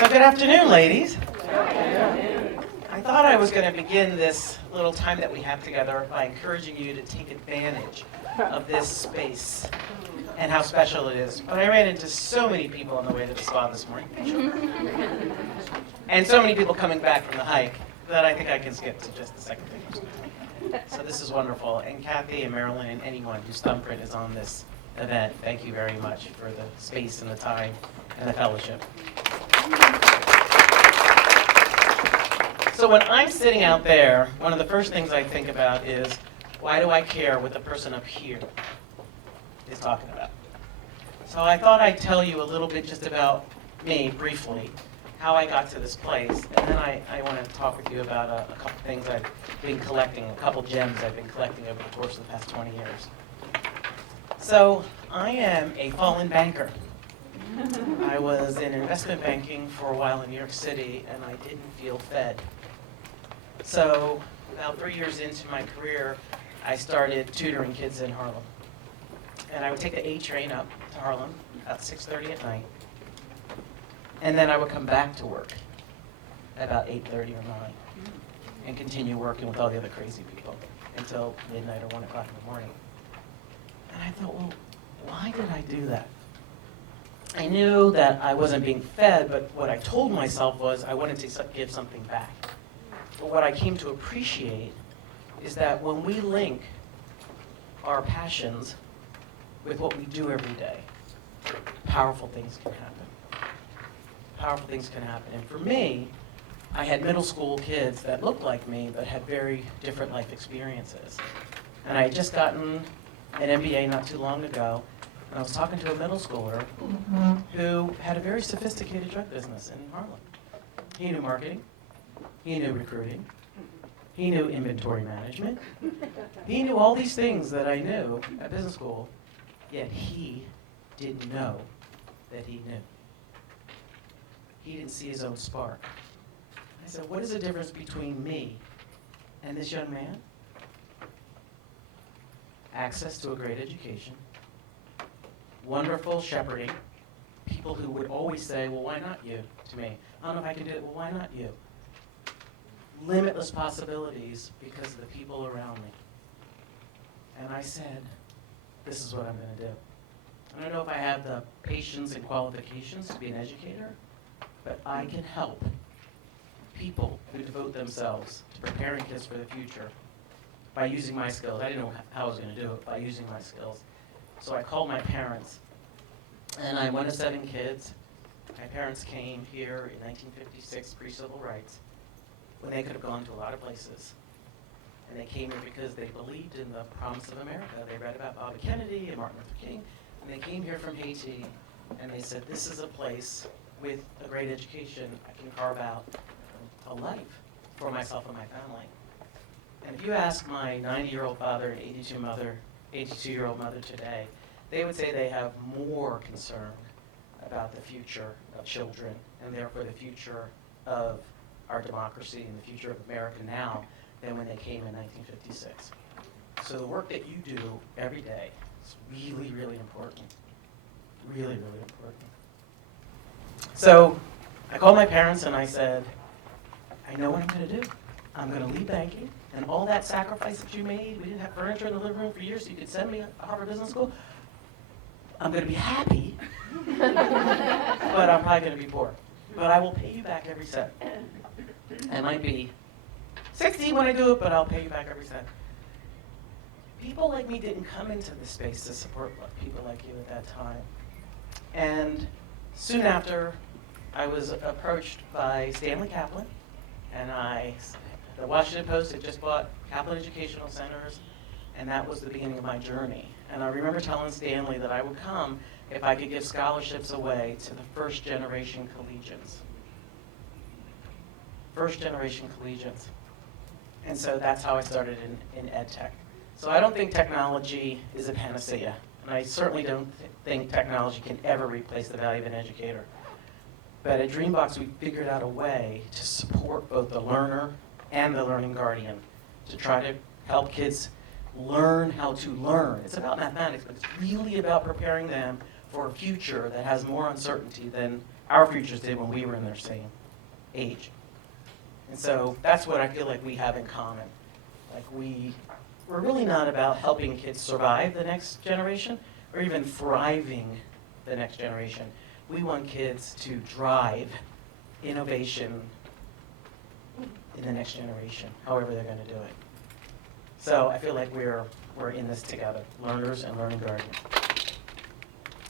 So good afternoon, ladies. I thought I was going to begin this little time that we have together by encouraging you to take advantage of this space and how special it is. But I ran into so many people on the way to the spa this morning, and so many people coming back from the hike that I think I can skip to just the second thing. So this is wonderful. And Kathy and Marilyn and anyone whose thumbprint is on this event, thank you very much for the space and the time and the fellowship. So when I'm sitting out there, one of the first things I think about is, why do I care what the person up here is talking about? So I thought I'd tell you a little bit just about me, briefly, how I got to this place, and then I want to talk with you about a couple things I've been collecting, a couple gems I've been collecting over the course of the past 20 years. So I am a fallen banker. I was in investment banking for a while in New York City, and I didn't feel fed. So about 3 years into my career, I started tutoring kids in Harlem. And I would take the A train up to Harlem about 6:30 at night. And then I would come back to work at about 8:30 or 9 and continue working with all the other crazy people until midnight or 1 o'clock in the morning. And I thought, well, why did I do that? I knew that I wasn't being fed, but what I told myself was I wanted to give something back. But what I came to appreciate is that when we link our passions with what we do every day, powerful things can happen. Powerful things can happen. And for me, I had middle school kids that looked like me but had very different life experiences. And I had just gotten an MBA not too long ago, and I was talking to a middle schooler who had a very sophisticated drug business in Harlem. He knew marketing, he knew recruiting, he knew inventory management, he knew all these things that I knew at business school, yet he didn't know that he knew. He didn't see his own spark. I said, what is the difference between me and this young man? Access to a great education, wonderful shepherding, people who would always say, well, why not you, to me? I don't know if I can do it, well, why not you? Limitless possibilities because of the people around me. And I said, this is what I'm going to do. I don't know if I have the patience and qualifications to be an educator, but I can help people who devote themselves to preparing kids for the future by using my skills. I didn't know how I was going to do it, by using my skills. So I called my parents, and I went to 7 kids. My parents came here in 1956, pre-civil rights, when they could have gone to a lot of places. And they came here because they believed in the promise of America. They read about Bobby Kennedy and Martin Luther King, and they came here from Haiti, and they said, this is a place with a great education. I can carve out a life for myself and my family. And if you ask my 90-year-old father and 82-year-old mother today, they would say they have more concern about the future of children and therefore the future of our democracy and the future of America now than when they came in 1956. So the work that you do every day is really, really important. Really, really important. So I called my parents and I said, I know what I'm going to do. I'm going to leave banking. And all that sacrifice that you made, we didn't have furniture in the living room for years, so you could send me to Harvard Business School. I'm going to be happy, but I'm probably going to be poor. But I will pay you back every cent. I might be 60 when I do it, but I'll pay you back every cent. People like me didn't come into this space to support people like you at that time. And soon after, I was approached by Stanley Kaplan, and the Washington Post had just bought Kaplan Educational Centers, and that was the beginning of my journey. And I remember telling Stanley that I would come if I could give scholarships away to the first generation collegians. First generation collegians. And so that's how I started in ed tech. So I don't think technology is a panacea, and I certainly don't think technology can ever replace the value of an educator. But at DreamBox, we figured out a way to support both the learner and the learning guardian to try to help kids learn how to learn. It's about mathematics, but it's really about preparing them for a future that has more uncertainty than our futures did when we were in their same age. And so that's what I feel like we have in common. Like we're really not about helping kids survive the next generation or even thriving the next generation. We want kids to drive innovation in the next generation, however they're going to do it. So I feel like we're in this together, learners and learning guardians.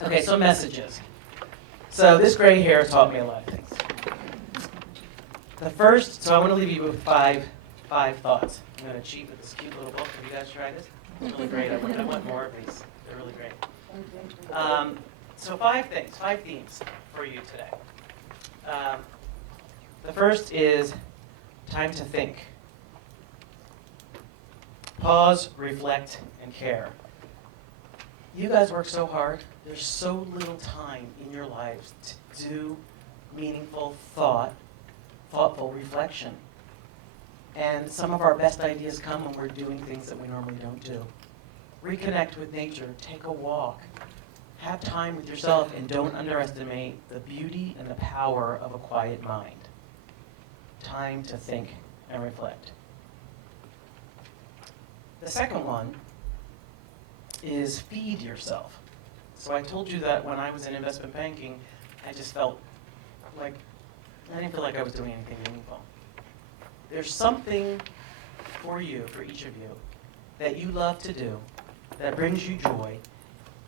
Okay, so messages. So this gray hair taught me a lot of things. The first, so I want to leave you with five thoughts. I'm going to cheat with this cute little book. Have you guys tried this? It's really great. I want more of these. They're really great. So 5 things, 5 themes for you today. The first is time to think. Pause, reflect, and care. You guys work so hard. There's so little time in your lives to do meaningful thoughtful reflection. And some of our best ideas come when we're doing things that we normally don't do. Reconnect with nature, take a walk, have time with yourself, and don't underestimate the beauty and the power of a quiet mind. Time to think and reflect. The second one is feed yourself. So I told you that when I was in investment banking, I just felt like, I didn't feel like I was doing anything meaningful. There's something for you, for each of you, that you love to do, that brings you joy,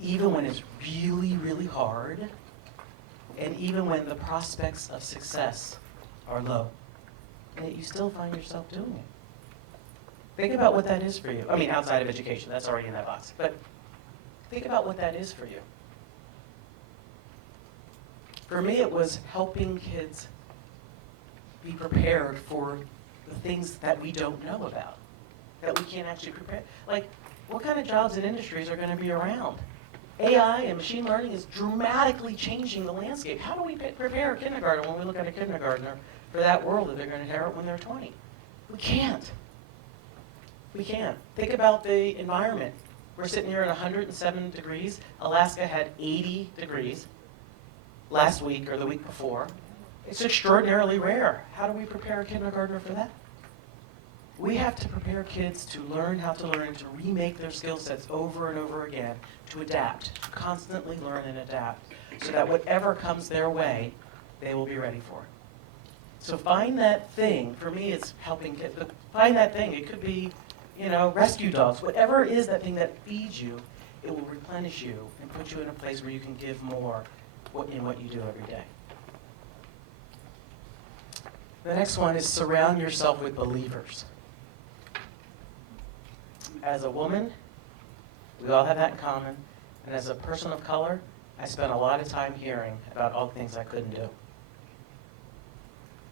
even when it's really, really hard, and even when the prospects of success are low, and yet you still find yourself doing it. Think about what that is for you. I mean, outside of education, that's already in that box, but think about what that is for you. For me, it was helping kids be prepared for the things that we don't know about, that we can't actually prepare. Like, what kind of jobs and industries are going to be around? AI and machine learning is dramatically changing the landscape. How do we prepare a kindergarten when we look at a kindergartner for that world that they're going to inherit when they're 20? We can't. We can't. Think about the environment. We're sitting here at 107 degrees. Alaska had 80 degrees last week or the week before. It's extraordinarily rare. How do we prepare a kindergartner for that? We have to prepare kids to learn how to learn, to remake their skill sets over and over again, to adapt, to constantly learn and adapt, so that whatever comes their way, they will be ready for it. So find that thing. For me, it's helping kids. Find that thing. It could be, rescue dogs. Whatever it is, that thing that feeds you, it will replenish you and put you in a place where you can give more in what you do every day. The next one is surround yourself with believers. As a woman, we all have that in common, and as a person of color, I spent a lot of time hearing about all the things I couldn't do.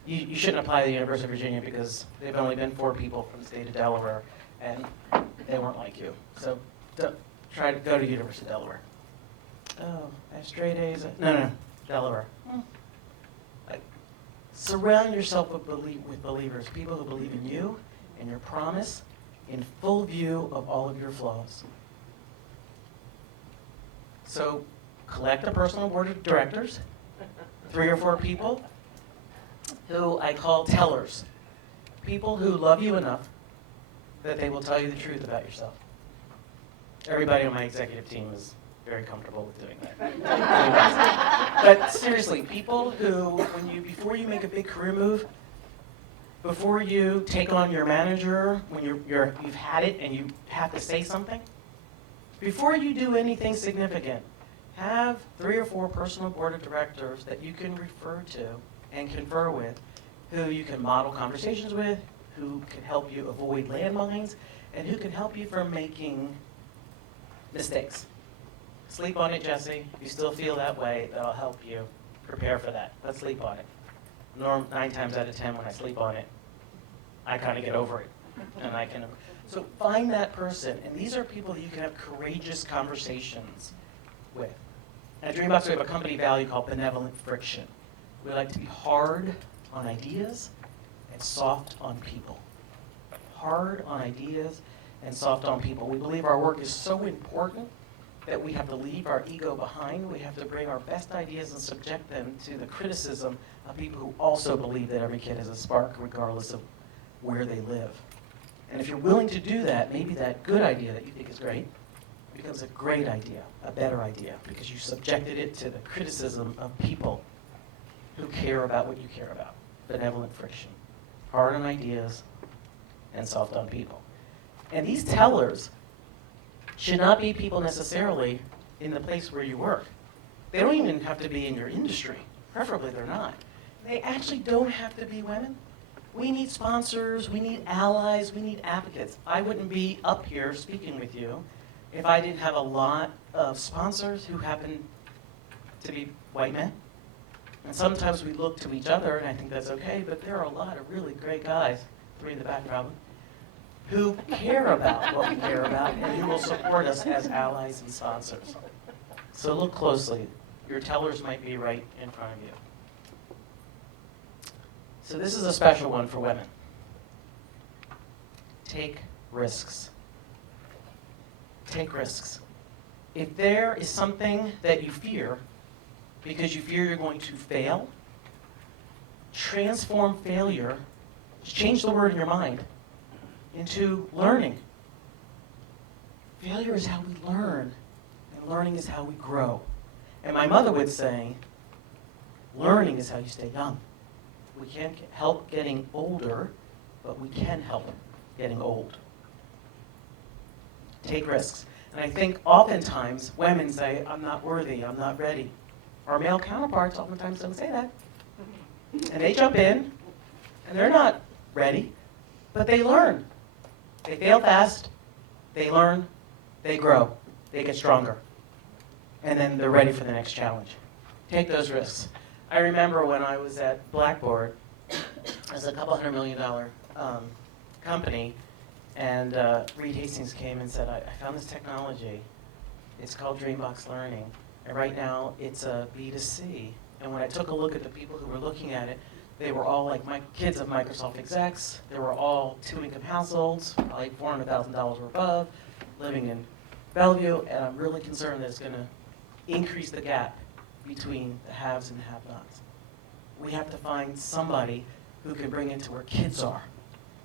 You shouldn't apply to the University of Virginia because they've only been 4 people from the state of Delaware, and they weren't like you. So try to go to University of Delaware. Oh, I have straight A's. No, Delaware. Surround yourself with believers, people who believe in you and your promise, in full view of all of your flaws. So collect a personal board of directors, 3 or 4 people who I call tellers, people who love you enough that they will tell you the truth about yourself. Everybody on my executive team is very comfortable with doing that. But seriously, people who, before you make a big career move, before you take on your manager, when you've had it and you have to say something, before you do anything significant, have 3 or 4 personal board of directors that you can refer to and confer with, who you can model conversations with, who can help you avoid landmines, and who can help you from making mistakes. Sleep on it, Jessie. If you still feel that way, that'll help you prepare for that. But sleep on it. 9 times out of 10 when I sleep on it, I kind of get over it. So find that person, and these are people that you can have courageous conversations with. At DreamBox, we have a company value called benevolent friction. We like to be hard on ideas and soft on people. Hard on ideas and soft on people. We believe our work is so important that we have to leave our ego behind. We have to bring our best ideas and subject them to the criticism of people who also believe that every kid has a spark regardless of where they live. And if you're willing to do that, maybe that good idea that you think is great becomes a great idea, a better idea, because you subjected it to the criticism of people who care about what you care about. Benevolent friction, hard on ideas, and soft on people. And these tellers should not be people necessarily in the place where you work. They don't even have to be in your industry. Preferably they're not. They actually don't have to be women. We need sponsors, we need allies, we need advocates. I wouldn't be up here speaking with you if I didn't have a lot of sponsors who happen to be white men. And sometimes we look to each other, and I think that's okay, but there are a lot of really great guys, 3 in the back probably, who care about what we care about and who will support us as allies and sponsors. So look closely. Your tellers might be right in front of you. So this is a special one for women. Take risks. Take risks. If there is something that you fear because you fear you're going to fail, transform failure, change the word in your mind, into learning. Failure is how we learn, and learning is how we grow. And my mother would say, learning is how you stay young. We can't help getting older, but we can help getting old. Take risks. And I think oftentimes women say, I'm not worthy, I'm not ready. Our male counterparts oftentimes don't say that. And they jump in, and they're not ready, but they learn. They fail fast, they learn, they grow, they get stronger. And then they're ready for the next challenge. Take those risks. I remember when I was at Blackboard, as a couple $100 million company, and Reed Hastings came and said, I found this technology. It's called DreamBox Learning. And right now, it's a B2C. And when I took a look at the people who were looking at it, they were all like my kids of Microsoft execs. They were all 2-income households, probably $400,000 or above, living in Bellevue. And I'm really concerned that it's going to increase the gap between the haves and the have-nots. We have to find somebody who can bring it to where kids are,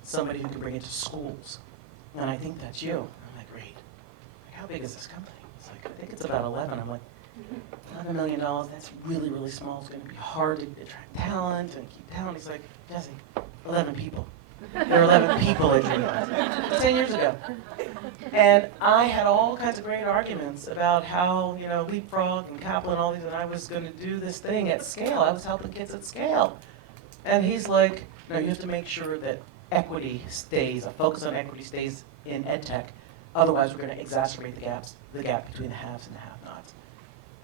somebody who can bring it to schools. And I think that's you. I'm like, great. Like, how big is this company? It's like, I think it's about 11. I'm like, $11 million, that's really, really small. It's going to be hard to attract talent and keep talent. He's like, Jessie, 11 people. There were 11 people at DreamBox 10 years ago. And I had all kinds of great arguments about how, LeapFrog and Kaplan and all these, and I was going to do this thing at scale. I was helping kids at scale. And he's like, no, you have to make sure that equity stays, a focus on equity stays in EdTech. Otherwise, we're going to exacerbate the gap between the haves and the have-nots.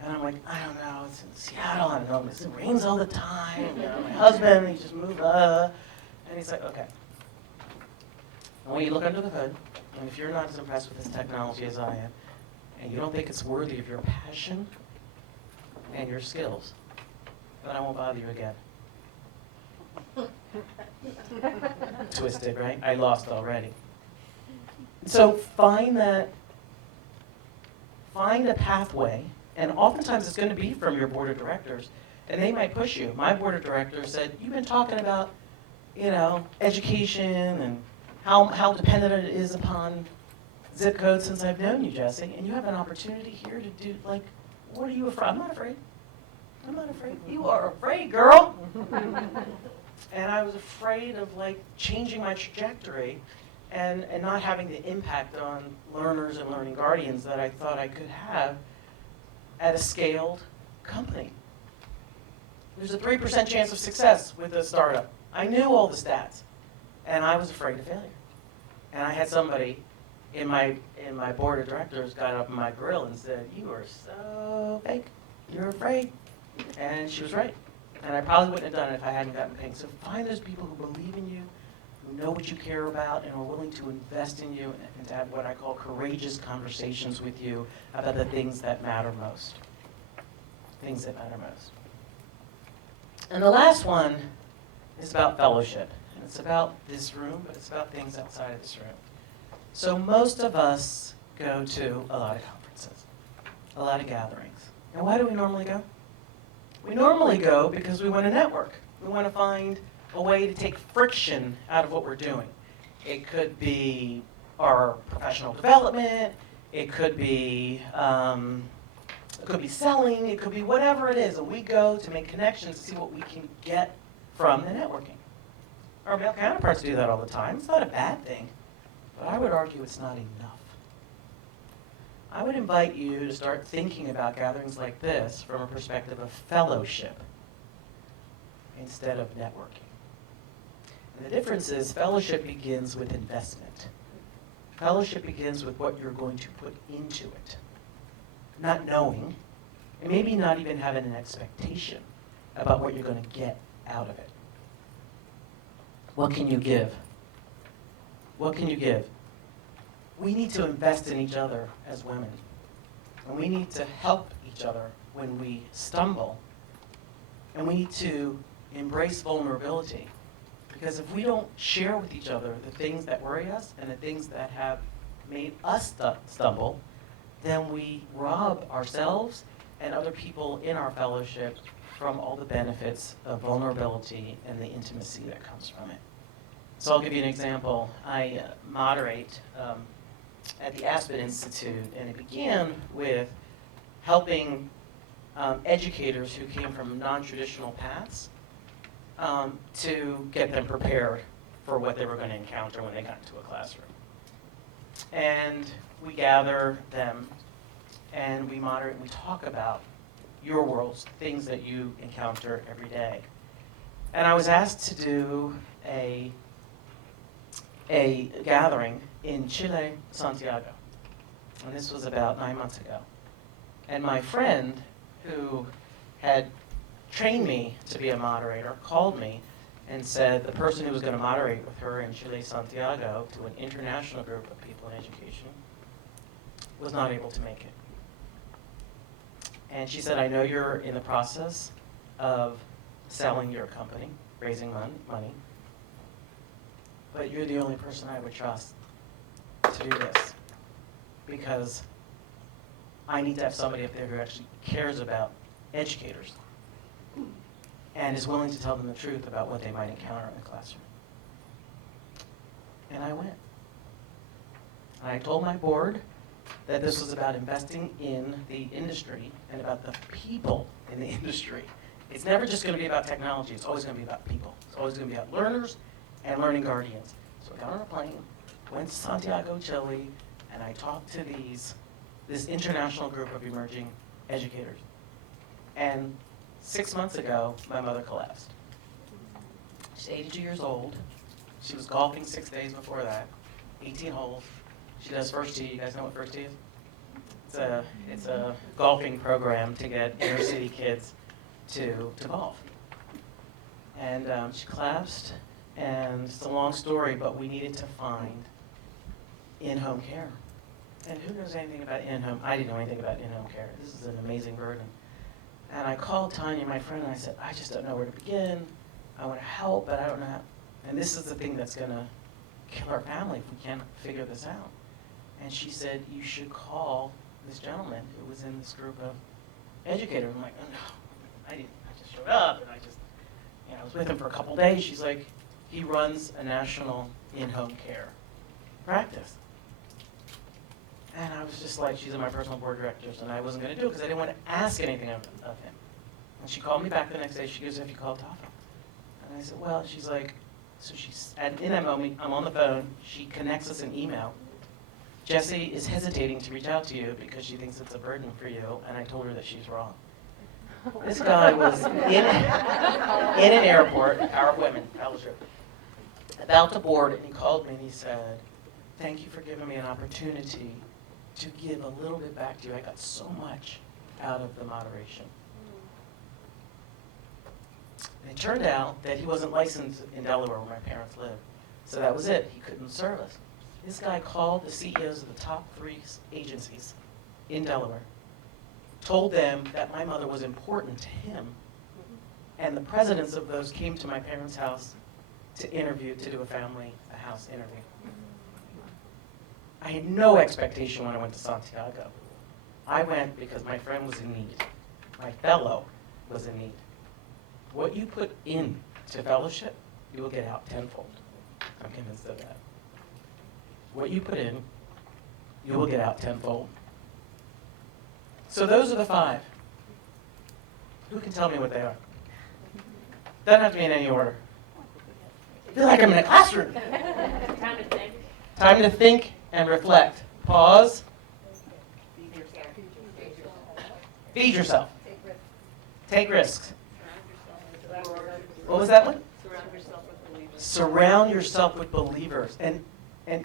And I'm like, I don't know, it's in Seattle, I don't know, it rains all the time. My husband, he just moved up. And he's like, okay. And when you look under the hood, and if you're not as impressed with this technology as I am, and you don't think it's worthy of your passion and your skills, then I won't bother you again. Twisted, right? I lost already. So find a pathway, and oftentimes it's going to be from your board of directors, and they might push you. My board of directors said, you've been talking about, education and how dependent it is upon zip codes since I've known you, Jessie, and you have an opportunity here to do, what are you afraid? I'm not afraid. I'm not afraid. You are afraid, girl. And I was afraid of changing my trajectory and not having the impact on learners and learning guardians that I thought I could have at a scaled company. There's a 3% chance of success with a startup. I knew all the stats, and I was afraid of failure. And I had somebody in my board of directors got up in my grill and said, you are so fake. You're afraid. And she was right. And I probably wouldn't have done it if I hadn't gotten pinged. So find those people who believe in you, who know what you care about, and are willing to invest in you and to have what I call courageous conversations with you about the things that matter most. Things that matter most. And the last one is about fellowship. And it's about this room, but it's about things outside of this room. So most of us go to a lot of conferences. a lot of gatherings. And why do we normally go? We normally go because we want to network. We want to find a way to take friction out of what we're doing. It could be our professional development, it could be selling, it could be whatever it is. And we go to make connections to see what we can get from the networking. Our male counterparts do that all the time. It's not a bad thing, but I would argue it's not enough. I would invite you to start thinking about gatherings like this from a perspective of fellowship instead of networking. And the difference is fellowship begins with investment. Fellowship begins with what you're going to put into it. Not knowing, and maybe not even having an expectation about what you're going to get out of it. What can you give? What can you give? We need to invest in each other as women. And we need to help each other when we stumble. And we need to embrace vulnerability. Because if we don't share with each other the things that worry us and the things that have made us stumble, then we rob ourselves and other people in our fellowship from all the benefits of vulnerability and the intimacy that comes from it. So I'll give you an example. I moderate at the Aspen Institute, and it began with helping educators who came from non-traditional paths to get them prepared for what they were going to encounter when they got into a classroom. And we gather them and we moderate and we talk about your worlds, things that you encounter every day. And I was asked to do a gathering in Chile, Santiago. And this was about 9 months ago. And my friend who had trained me to be a moderator called me and said the person who was going to moderate with her in Chile, Santiago, to an international group of people in education, was not able to make it. And she said, I know you're in the process of selling your company, raising money, but you're the only person I would trust to do this, because I need to have somebody up there who actually cares about educators and is willing to tell them the truth about what they might encounter in the classroom. And I went. And I told my board that this was about investing in the industry and about the people in the industry. It's never just going to be about technology. It's always going to be about people. It's always going to be about learners and learning guardians. So I got on a plane, went to Santiago, Chile, and I talked to this international group of emerging educators. And 6 months ago, my mother collapsed. She's 82 years old. She was golfing 6 days before that, 18 holes. She does first tee. You guys know what first tee is? It's a golfing program to get inner city kids to golf. And she collapsed, and it's a long story, but we needed to find in-home care. And who knows anything about in-home? I didn't know anything about in-home care. This is an amazing burden. And I called Tanya, my friend, and I said, I just don't know where to begin. I want to help, but I don't know how. And this is the thing that's going to kill our family if we can't figure this out. And she said, you should call this gentleman who was in this group of educators. I'm like, oh no, I didn't. I just showed up, and I was with him for a couple days. She's like, he runs a national in-home care practice. And I was just like, she's in my personal board of directors, and I wasn't going to do it because I didn't want to ask anything of him. And she called me back the next day. She goes, have you called Tafa? And I said, well, she's like, so she's, and in that moment, I'm on the phone. She connects us an email. Jessie is hesitating to reach out to you because she thinks it's a burden for you, and I told her that she's wrong. This guy was in an airport, our women, fellowship, about to board, and he called me and he said, thank you for giving me an opportunity to give a little bit back to you. I got so much out of the moderation. And it turned out that he wasn't licensed in Delaware where my parents lived. So that was it. He couldn't serve us. This guy called the CEOs of the top 3 agencies in Delaware, told them that my mother was important to him, and the presidents of those came to my parents' house to do a house interview. I had no expectation when I went to Santiago I went because my friend was in need. My fellow was in need. What you put in to fellowship, you will get out tenfold. I'm convinced of that. What you put in, you will get out tenfold. So those are the 5. Who can tell me what they are? Doesn't have to be in any order. I feel like I'm in a classroom. Time to think. Time to think and reflect. Pause. Feed yourself. Take risks. What was that one? Surround yourself with believers. And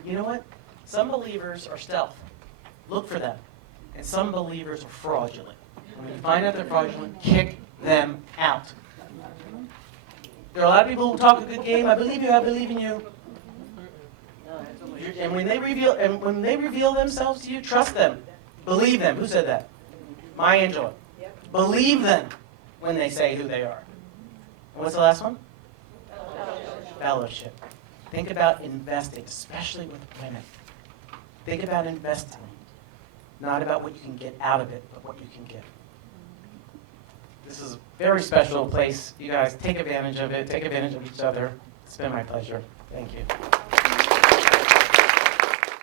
you know what? Some believers are stealth. Look for them. And some believers are fraudulent. When you find out they're fraudulent, kick them out. There are a lot of people who talk a good game. I believe you. I believe in you. And when they reveal themselves to you, trust them. Believe them. Who said that? Maya Angelou. Believe them when they say who they are. And what's the last one? Fellowship. Think about investing, especially with women. Think about investing. Not about what you can get out of it, but what you can give. This is a very special place. You guys take advantage of it. Take advantage of each other. It's been my pleasure. Thank you.